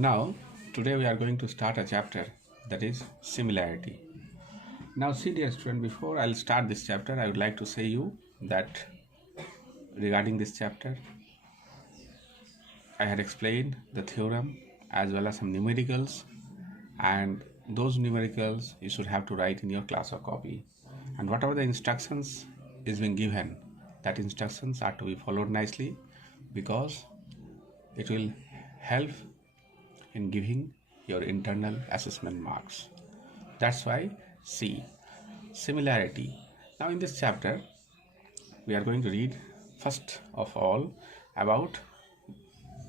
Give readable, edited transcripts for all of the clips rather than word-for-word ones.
Now, today we are going to start a chapter that is similarity. Now, see, dear student, before I'll start this chapter, I would like to say you that regarding this chapter, I had explained the theorem as well as some numericals, and those numericals you should have to write in your class or copy. And whatever the instructions is being given, that instructions are to be followed nicely because it will help in giving your internal assessment marks. That's why see similarity. Now in this chapter we are going to read first of all about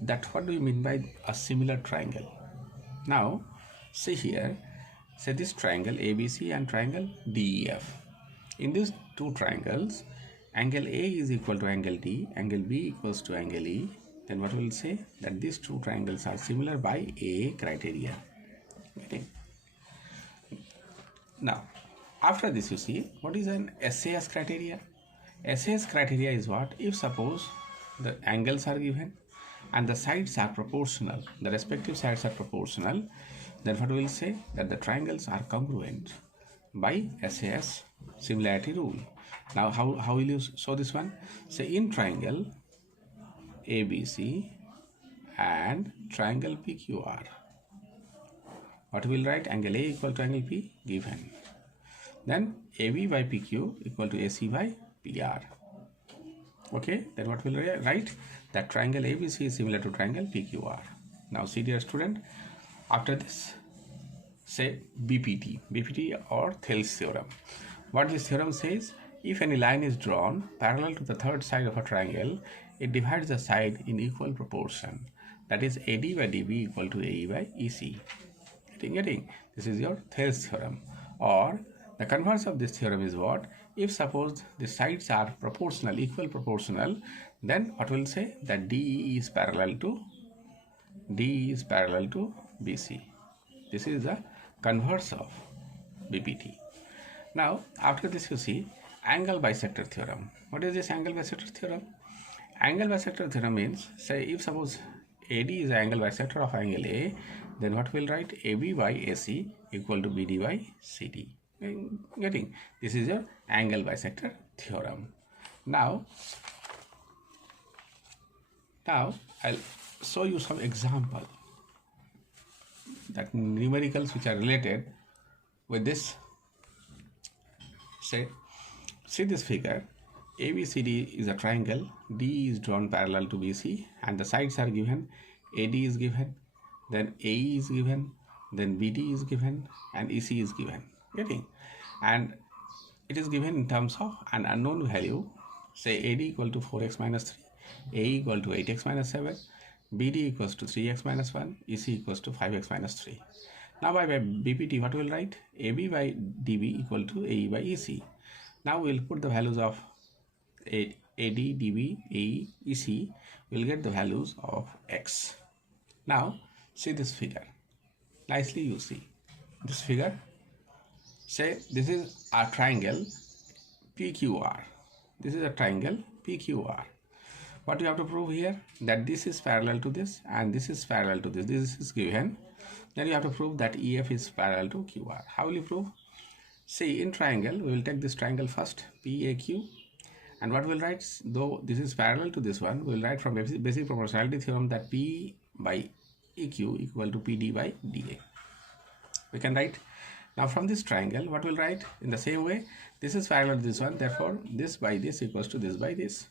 that what do you mean by a similar triangle. Now see here, say this triangle ABC and triangle DEF. In these two triangles, angle A is equal to angle D, angle B equals to angle E. Then what we will say that these two triangles are similar by A criteria. Okay. Now, after this you see what is an SAS criteria. SAS criteria is what? If suppose the angles are given and the sides are proportional, the respective sides are proportional, then what we will say that the triangles are congruent by SAS similarity rule. Now how will you show this one? Say in triangle ABC and triangle PQR, what will write? Angle A equal to angle P given. Then AB by PQ equal to AC by PR. Okay, then what will write? That triangle ABC is similar to triangle PQR. Now see, dear student, after this say BPT or Thales theorem. What this theorem says, if any line is drawn parallel to the third side of a triangle, it divides the side in equal proportion. That is AD by DB equal to AE by EC. Getting? This is your Thales theorem. Or the converse of this theorem is what? If suppose the sides are proportional, equal proportional, then what will say that DE is parallel to BC. This is the converse of BPT. Now after this you see angle bisector theorem. What is this angle bisector theorem? Angle bisector theorem means, say if suppose AD is the angle bisector of angle A, then what will write? AB by AC equal to BD by CD. Getting? This is your angle bisector theorem. Now I'll show you some example, that numericals which are related with this. Say, see this figure, ABCD is a triangle, D is drawn parallel to BC and the sides are given, AD is given, then AE is given, then BD is given and EC is given. Getting? And it is given in terms of an unknown value, say AD equal to 4x minus 3, AE equal to 8x minus 7, BD equals to 3x minus 1, EC equals to 5x minus 3. Now by BPT, what will write? AB by DB equal to AE by EC. Now we will put the values of AD, DB, AE, EC. We will get the values of X. Now see this figure. Nicely you see this figure. Say this is a triangle PQR. This is a triangle PQR. What you have to prove here? That this is parallel to this and this is parallel to this. This is given. Then you have to prove that EF is parallel to QR. How will you prove? See, in triangle, we will take this triangle first, PAQ. And what we'll write? Though this is parallel to this one, we will write from basic proportionality theorem that P by EQ equal to PD by DA. We can write. Now from this triangle, what we'll write? In the same way, this is parallel to this one. Therefore, this by this equals to this by this.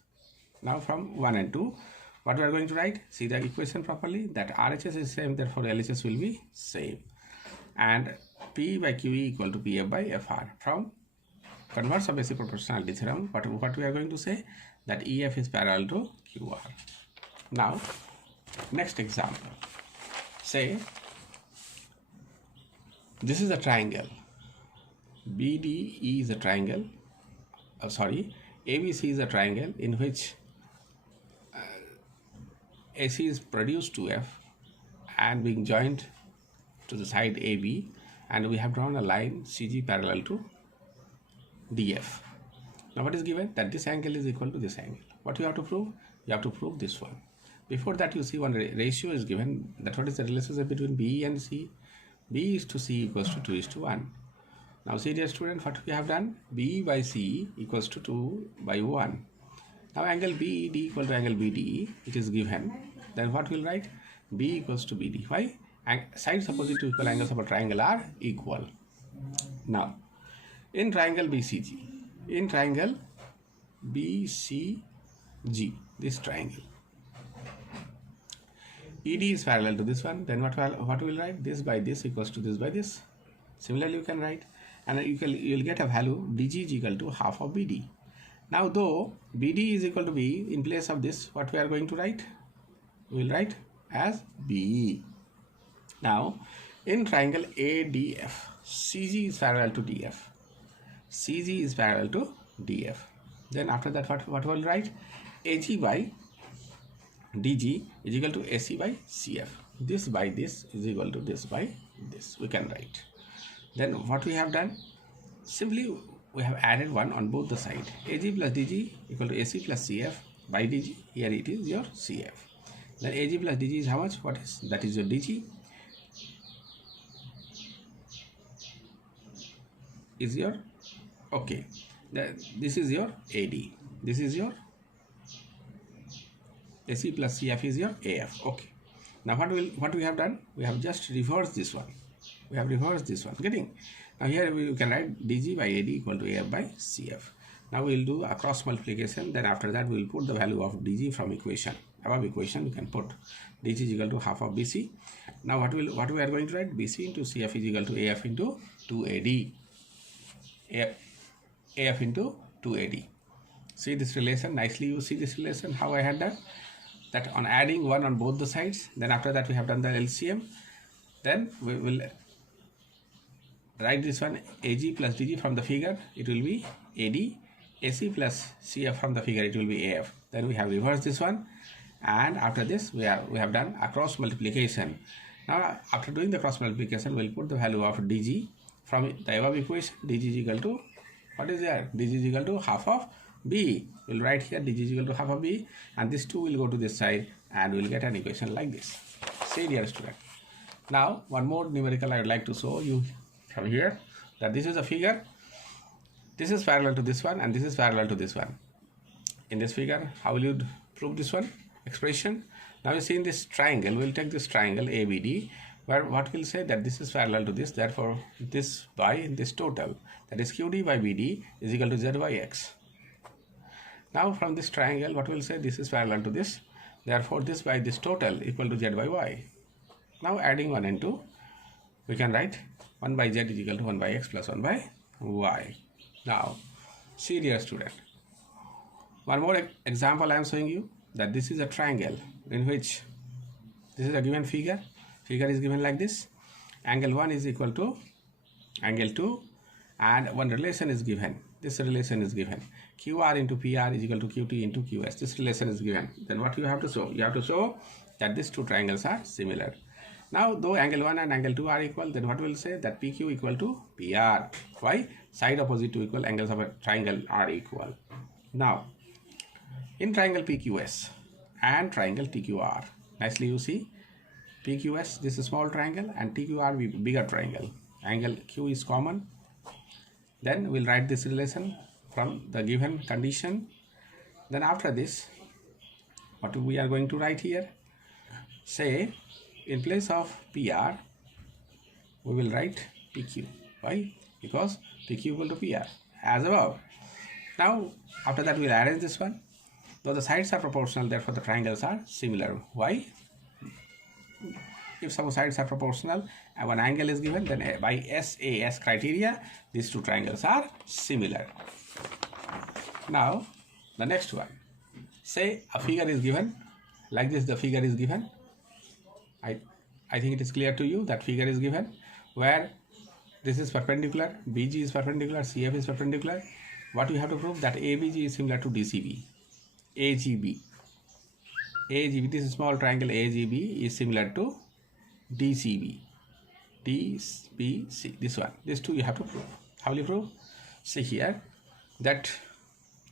Now from 1 and 2, what we are going to write? See the equation properly, that RHS is same, therefore LHS will be same. And P by QE equal to PF by FR. From converse of basic proportionality theorem, what we are going to say? That EF is parallel to QR. Now, next example. Say, this is a triangle. BDE is a triangle. ABC is a triangle in which AC is produced to F and being joined to the side AB, and we have drawn a line CG parallel to DF. Now what is given? That this angle is equal to this angle. What you have to prove? You have to prove this one. before that you see one ratio is given, that what is the relationship between B and C? B is to C equals to 2 is to 1. Now see dear student, what we have done, B by C equals to 2 by 1. Now angle BED equal to angle BD, it is given. Then what we'll write, B equals to BD. Why? Sides opposite to equal angles of a triangle are equal. Now in triangle BCG, in triangle BCG, this triangle, ED is parallel to this one. Then what will write, this by this equals to this by this. Similarly you can write, and you'll get a value DG is equal to half of BD. Now though BD is equal to B, in place of this what we are going to write, we will write as BE. Now in triangle ADF, CG is parallel to DF, CG is parallel to DF. Then after that what will write, AG by DG is equal to AC by CF. This by this is equal to this by this, we can write. Then what we have done, simply we have added 1 on both the side. AG plus DG equal to AC plus CF by DG. Here it is your CF. Then AG plus DG is how much? What is? That is your DG. Is your, okay. This is your AD. This is your AC plus CF is your AF. Okay. Now what we have done? We have just reversed this one. We have reversed this one. Getting? Now here we can write DG by AD equal to AF by CF. Now we will do a cross multiplication. Then after that we will put the value of DG from equation. Above equation we can put DG is equal to half of BC. Now what we are going to write, BC into CF is equal to AF into 2AD. AF into 2AD. See this relation nicely. You see this relation how I had done that on adding 1 on both the sides. Then after that we have done the LCM. Then we will write this one, AG plus DG from the figure, it will be AD. AC plus CF from the figure, it will be AF. Then we have reversed this one, and after this we have done a cross multiplication. Now after doing the cross multiplication, we will put the value of DG from the above equation. DG is equal to, what is there? DG is equal to half of B. We will write here DG is equal to half of B, and this 2 will go to this side, and we will get an equation like this. See dear student. Now one more numerical I would like to show you from here, that this is a figure. This is parallel to this one, and this is parallel to this one. In this figure, how will you prove this one expression? Now you see in this triangle, we will take this triangle ABD, where what will say that this is parallel to this, therefore this by this total, that is QD by BD is equal to Z by X. Now from this triangle, what will say, this is parallel to this, therefore this by this total equal to Z by Y. Now adding 1 and 2, we can write 1 by Z is equal to 1 by X plus 1 by Y. Now see dear student, one more example I am showing you, that this is a triangle in which this is a given figure is given like this. Angle 1 is equal to angle 2, and one relation is given. This relation is given, QR into PR is equal to QT into QS. This relation is given. Then what you have to show? You have to show that these two triangles are similar. Now though angle 1 and angle 2 are equal, then what will say, that PQ equal to PR. Why? Side opposite to equal angles of a triangle are equal. Now in triangle PQS and triangle TQR, nicely you see PQS, this is small triangle, and TQR bigger triangle. Angle Q is common. Then we'll write this relation from the given condition. Then after this, what we are going to write here, say in place of PR we will write PQ. Why? Because PQ equal to PR as above. Now after that we will arrange this one. Though the sides are proportional, therefore the triangles are similar. Why? If some sides are proportional and one angle is given, then by SAS criteria these two triangles are similar. Now the next one, say a figure is given like this. The figure is given, I think it is clear to you that figure is given where this is perpendicular, BG is perpendicular, CF is perpendicular. What you have to prove, that ABG is similar to DCB. AGB, this is small triangle AGB is similar to DCB, DBC, this one. These two you have to prove. How will you prove? See here that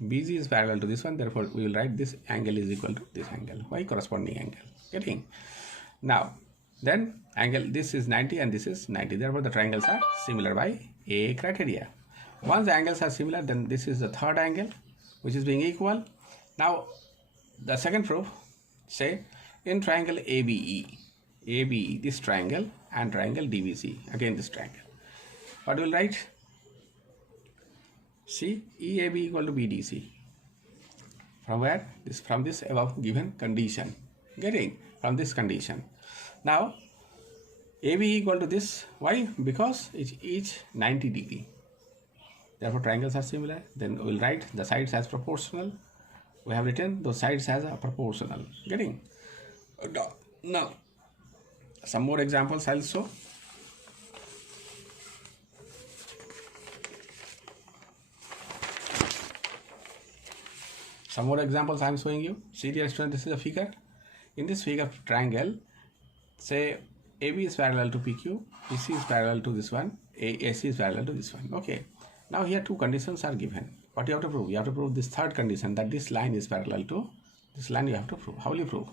BC is parallel to this one, therefore we will write this angle is equal to this angle. Why? Corresponding angle. Getting? Now, then angle, this is 90 and this is 90. Therefore, the triangles are similar by A criteria. Once the angles are similar, then this is the third angle, which is being equal. Now, the second proof, say in triangle ABE, this triangle, and triangle DBC, again this triangle. What will write? See, EAB equal to BDC. From where? From this above given condition. Getting? From this condition. Now, AB equal to this. Why? Because it's each 90 degree. Therefore, triangles are similar. Then we will write the sides as proportional. We have written those sides as a proportional. Getting? Now, some more examples also. Some more examples I am showing you. See, dear student, this is a figure. In this figure triangle, say AB is parallel to PQ, BC is parallel to this one, AC is parallel to this one. Okay. Now here two conditions are given. What you have to prove? You have to prove this third condition, that this line is parallel to this line. You have to prove. How will you prove?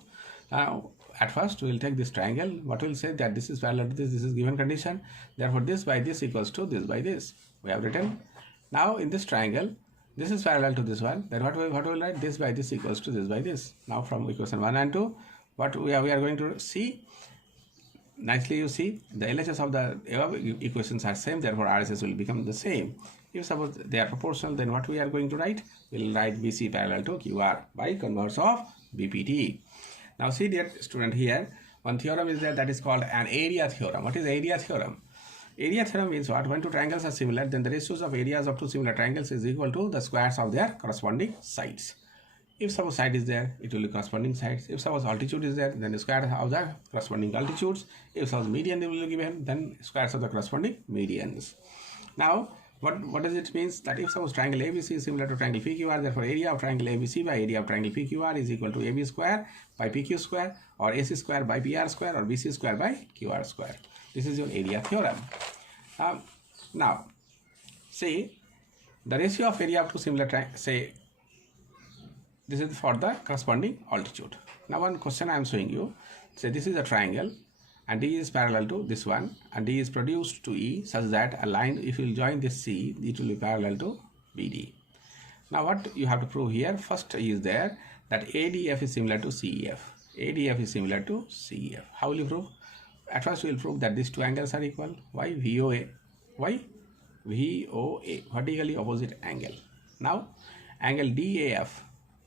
Now, at first we will take this triangle. What will say? That this is parallel to this. This is given condition. Therefore, this by this equals to this by this. We have written. Now in this triangle, this is parallel to this one. Then what will write? This by this equals to this by this. Now from equation 1 and 2, what we are going to see? Nicely you see, the LHS of the above equations are same. Therefore, RSS will become the same. If suppose they are proportional, then what we are going to write? We will write BC parallel to QR by converse of BPT. Now see, dear student, here one theorem is there, that is called an area theorem. What is area theorem? Area theorem means what? When two triangles are similar, then the ratios of areas of two similar triangles is equal to the squares of their corresponding sides. If suppose side is there, it will be corresponding sides. If suppose altitude is there, then the square of the corresponding altitudes. If suppose median will be given, then squares of the corresponding medians. Now, what does it mean? That if suppose triangle ABC is similar to triangle PQR, therefore area of triangle ABC by area of triangle PQR is equal to AB square by PQ square, or AC square by PR square, or BC square by QR square. This is your area theorem. Now, see, the ratio of area of two similar triangles, say, this is for the corresponding altitude. Now, one question I am showing you. Say this is a triangle, and D is parallel to this one, and D is produced to E such that a line, if you will join this C, it will be parallel to BD. Now, what you have to prove here? First is there that ADF is similar to CEF. ADF is similar to CEF. How will you prove? At first, we will prove that these two angles are equal. Why? VOA. Why? VOA, vertically opposite angle. Now, angle DAF,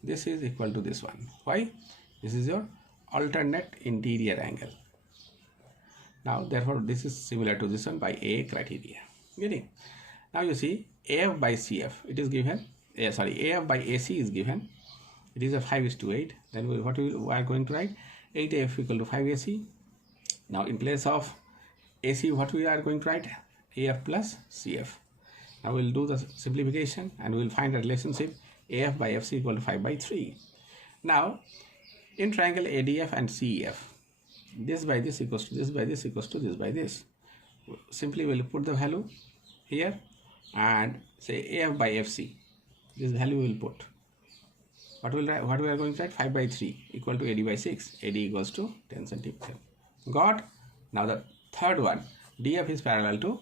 this is equal to this one. Why? This is your alternate interior angle. Now, therefore, this is similar to this one by A criteria. Getting? Now, you see, AF by CF, it is given. AF by AC is given. It is a 5:8. Then what we are going to write? 8AF equal to 5AC. Now, in place of AC, what we are going to write? AF plus CF. Now, we will do the simplification and we will find a relationship AF by FC equal to 5/3. Now, in triangle ADF and CEF, this by this equals to this by this equals to this by this. Simply we will put the value here and say AF by FC. This value we will put. What we are going to write? 5/3 equal to AD by 6. AD equals to 10 centimeter. Got? Now the third one, DF is parallel to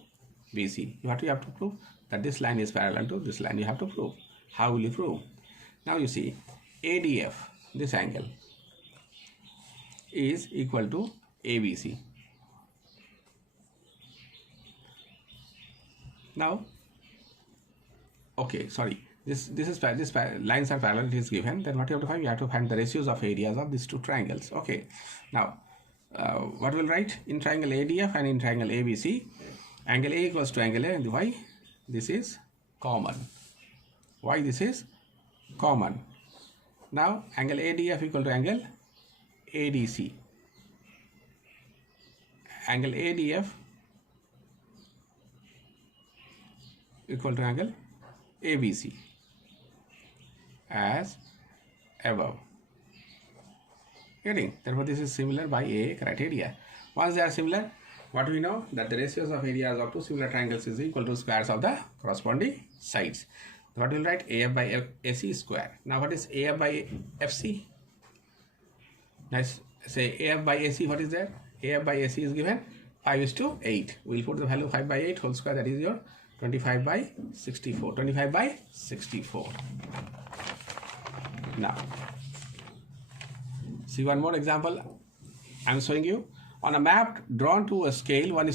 BC. What you have to prove? That this line is parallel to this line. You have to prove. How will you prove? Now you see, ADF, this angle, is equal to ABC. Now, okay, sorry. This lines are parallel. It is given. Then what you have to find? You have to find the ratios of areas of these two triangles. Okay. Now, what will write in triangle ADF and in triangle ABC? Angle A equals to angle A, and why? This is common. Why this is common? Now, angle ADF equal to angle ADC. Angle ADF equal to angle ABC as above. Getting? Therefore, this is similar by A criteria. Once they are similar, what do we know? That the ratios of areas of two similar triangles is equal to squares of the corresponding sides. What will write? AF by AC square. Now what is AF by FC? Let's say AF by AC, what is there? AF by AC is given 5:8. We'll put the value 5 by 8 whole square, that is your 25 by 64. 25 by 64. Now, see one more example I'm showing you. On a map drawn to a scale 1:,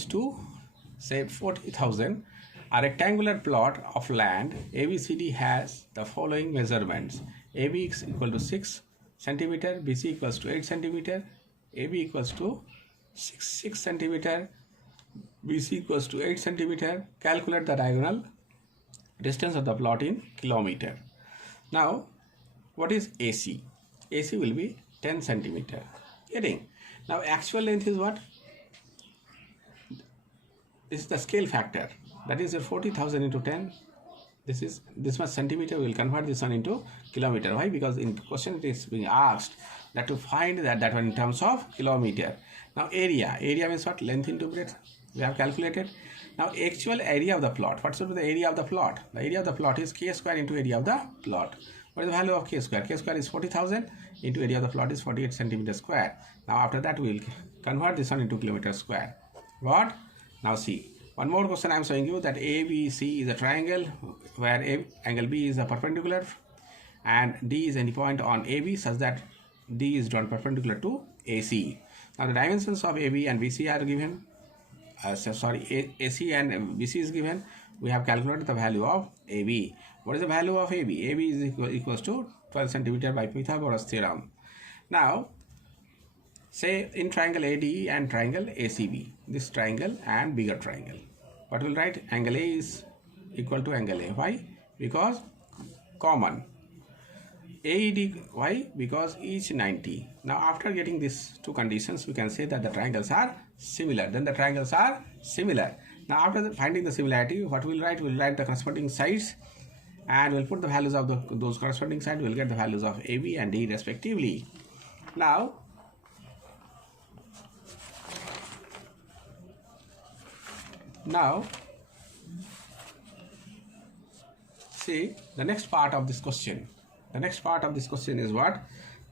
say 40,000, a rectangular plot of land ABCD has the following measurements. AB is equal to 6 centimeter, BC equals to 8 centimeter, AB equals to 6 centimeter, BC equals to 8 centimeter. Calculate the diagonal distance of the plot in kilometer. Now, what is AC? AC will be 10 centimeter. Getting? Now, actual length is what? This is the scale factor. That is your 40,000 into 10. This much centimeter. We will convert this one into kilometer. Why? Because in question it is being asked that to find that one in terms of kilometer. Now area. Area means what? Length into breadth. We have calculated. Now actual area of the plot. What should be the area of the plot? The area of the plot is k square into area of the plot. What is the value of k square? K square is 40,000 into area of the plot is 48 centimeter square. Now after that we will convert this one into kilometer square. What? Now see. One more question I am showing you, that ABC is a triangle where angle B is a perpendicular and D is any point on AB such that D is drawn perpendicular to AC. Now the dimensions of AB and BC are given. AC and BC is given. We have calculated the value of AB. What is the value of AB? AB is equals to 12 centimeter by Pythagoras theorem. Now, say in triangle ADE and triangle ACB, this triangle and bigger triangle. What will write? Angle A is equal to angle A. Why? Because common. AED, why? Because each 90. Now after getting these two conditions, we can say that the triangles are similar. Then the triangles are similar. Now after finding the similarity, what we'll write? We'll write the corresponding sides and we'll put the values of those corresponding sides. We'll get the values of AB and D respectively. Now, see the next part of this question. The next part of this question is what?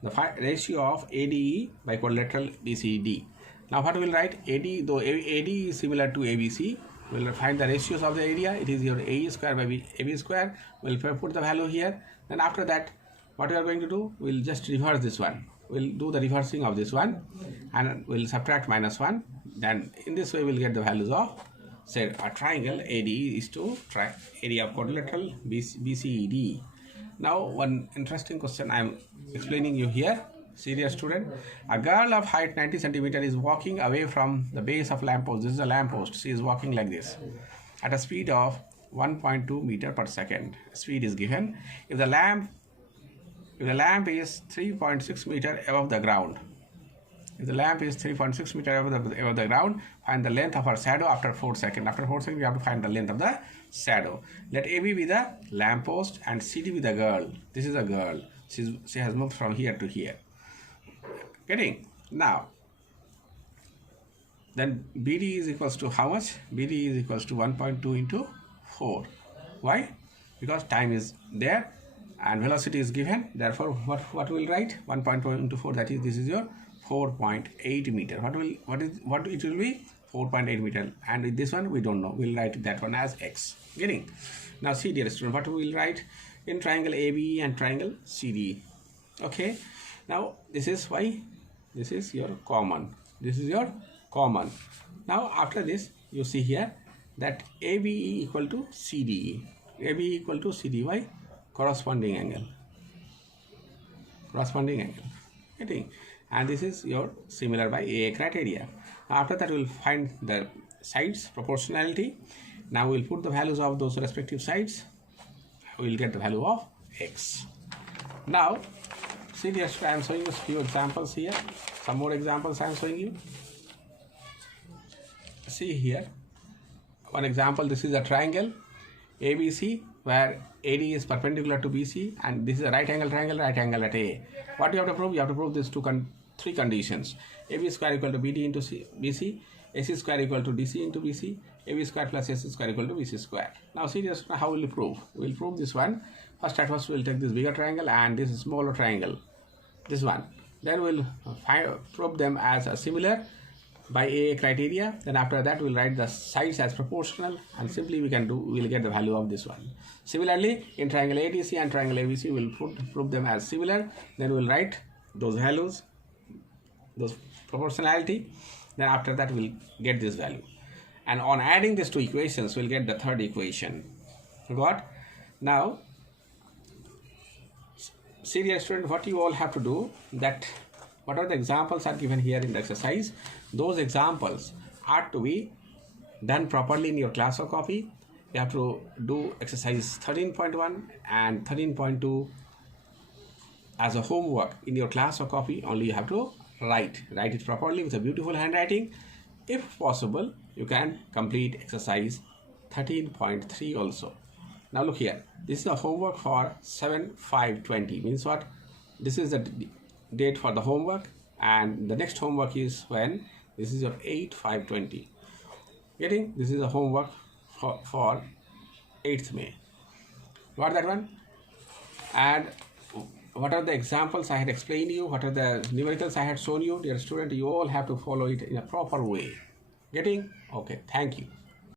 The ratio of ADE by quadrilateral BCD. Now what we will write? AD, though AD is similar to ABC, we will find the ratios of the area. It is your AE square by AB square. We will put the value here. Then after that, what we are going to do? We will just reverse this one. We will do the reversing of this one and we will subtract -1. Then in this way we will get the values of, say, a triangle ADE is to area of quadrilateral BCD. Now one interesting question I am explaining you here. Serious student, a girl of height 90 centimeter is walking away from the base of lamppost. This is a lamppost. She is walking like this at a speed of 1.2 meter per second. Speed is given. If the lamp is 3.6 meter above the ground, if the lamp is 3.6 meter above the ground, find the length of her shadow after 4 seconds. After 4 seconds, you have to find the length of the shadow. Let AB be the lamppost and CD be the girl. This is a girl. She has moved from here to here. Getting? Now, then BD is equals to how much? BD is equals to 1.2 into 4. Why? Because time is there and velocity is given. Therefore, what will write? 1.2 into 4. That is, this is your 4.8 meter. What it will be? 4.8 meter. And with this one we don't know. We'll write that one as X. Getting? Now see, dear student, what we will write in triangle AB and triangle CD. Okay. Now this is why. This is your common. This is your common. Now after this, you see here that ABE equal to CDE. ABE equal to CDY, corresponding angle. Corresponding angle. Getting? And this is your similar by AA criteria. Now after that, we will find the sides proportionality. Now we will put the values of those respective sides. We will get the value of X. Now, see, I am showing you a few examples here. Some more examples I am showing you. See here. One example, this is a triangle ABC where AD is perpendicular to BC and this is a right angle triangle at A. What you have to prove? You have to prove these three conditions: AB square equal to BD into BC, AC square equal to DC into BC, AB square plus AC square equal to BC square. Now see this, how will we prove? We will prove this one. First we will take this bigger triangle and this smaller triangle, this one. Then we'll prove them as a similar by AA criteria. Then after that we'll write the sides as proportional, and simply we'll get the value of this one. Similarly, in triangle ADC and triangle ABC, we'll prove them as similar. Then we'll write those values, those proportionality. Then after that we'll get this value, and on adding these two equations we'll get the third equation. Got? Now see dear student, what you all have to do, that whatever the examples are given here in the exercise, those examples are to be done properly in your class or copy. You have to do exercise 13.1 and 13.2 as a homework in your class or copy. Only you have to write it properly with a beautiful handwriting. If possible, you can complete exercise 13.3 also. Now look here, this is a homework for 7/5/20. Means what? This is the date for the homework, and the next homework is when? This is your 8/5/20. Getting? This is a homework for 8th May. Got that one? And what are the examples I had explained you? What are the numericals I had shown you? Dear student, you all have to follow it in a proper way. Getting? Okay, thank you.